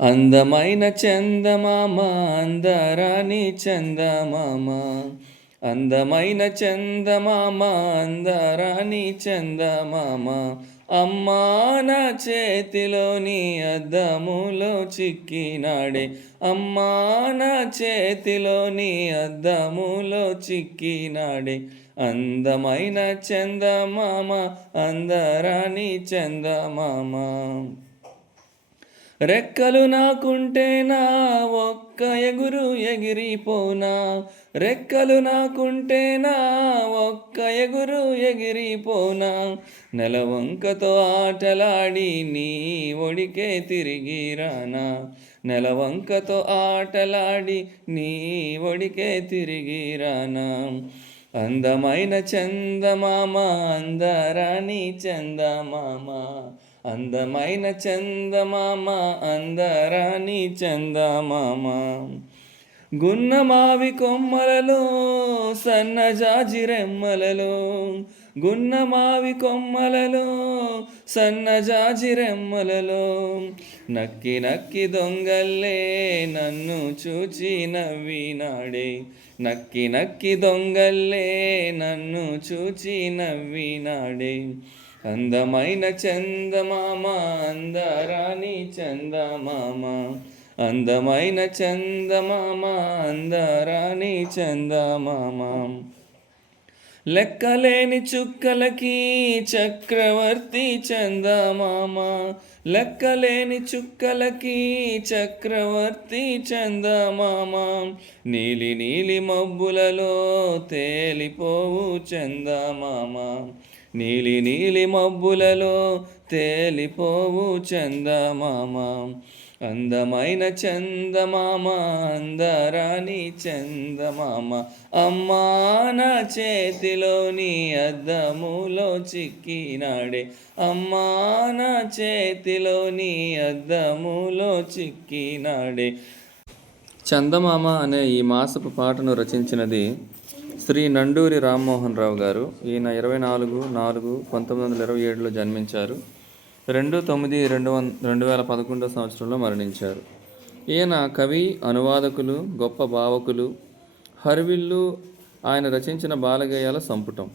అందమైన చందమామ అందరాని చందమామ. అందమైన చందమామ అందరాని చందమామ. అమ్మా నా చేతిలోని అద్దములో చిక్కినాడే. అమ్మా నా చేతిలోని అద్దములో చిక్కినాడే. అందమైన చందమామ అందరాని చందమామ. రెక్కలు నాకుంటే నా ఒక్క ఎగురు ఎగిరిపోనా? రెక్కలు నాకుంటే నా ఒక్క ఎగురు ఎగిరిపోనా? నెలవంకతో ఆటలాడి నీ ఒడికే తిరిగి రానా? నెలవంకతో ఆటలాడి నీ ఒడికే తిరిగి రానా? అందమైన చందమామ అందరాని చందమామ అందమైన చందమామ అందరాని చందమామ. గున్నమావి కొమ్మలలో సన్నజాజి రెమ్మలలో. గున్నమావి కొమ్మలలో సన్నజాజి రెమ్మలలో. నక్కి నక్కి దొంగల్లే నన్ను చూచి నవ్వినాడే నక్కి నక్కి దొంగల్లే నన్ను చూచి నవ్వినాడే అందమైన చందమామ అందరాని చందమామ. అందమైన చందమామ అందరాని చందమామ. లెక్కలేని చుక్కలకి చక్రవర్తి చందమామ. లెక్కలేని చుక్కలకి చక్రవర్తి చందమామ. నీలి నీలి మబ్బులలో తేలిపోవు చందమామ. నీలి నీలి మబ్బులలో తేలిపోవు చందమామ. అందమైన చందమామ అందరాని చందమామ. అమ్మా నా చేతిలోని అద్దములో చిక్కినాడే. అమ్మా నా చేతిలోని అద్దములో చిక్కినాడే. చందమామ అనే ఈ మాసపు పాటను రచించినది శ్రీ నండూరి రామ్మోహన్ రావు గారు ఈయన ఇరవై నాలుగు నాలుగు పంతొమ్మిది వందల ఇరవై ఏడులో జన్మించారు. రెండు తొమ్మిది రెండు వం రెండు వేల పదకొండో సంవత్సరంలో మరణించారు. ఈయన కవి అనువాదకులు గొప్ప భావకులు. హర్విల్లు ఆయన రచించిన బాలగేయాల సంపుటం.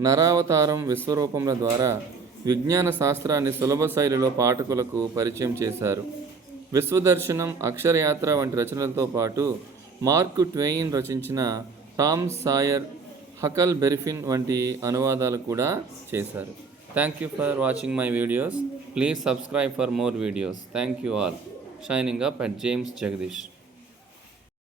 నరావతారం విశ్వరూపముల ద్వారా విజ్ఞాన శాస్త్రాన్ని సులభ శైలిలో పాఠకులకు పరిచయం చేశారు. విశ్వదర్శనం అక్షరయాత్ర వంటి రచనలతో పాటు మార్కు ట్వెయిన్ రచించిన టామ్ సాయర్ హకల్ బెరిఫిన్ వంటి అనువాదాలు కూడా చేశారు. Thank you for watching my videos please subscribe for more videos thank you all shining up at James Jagadish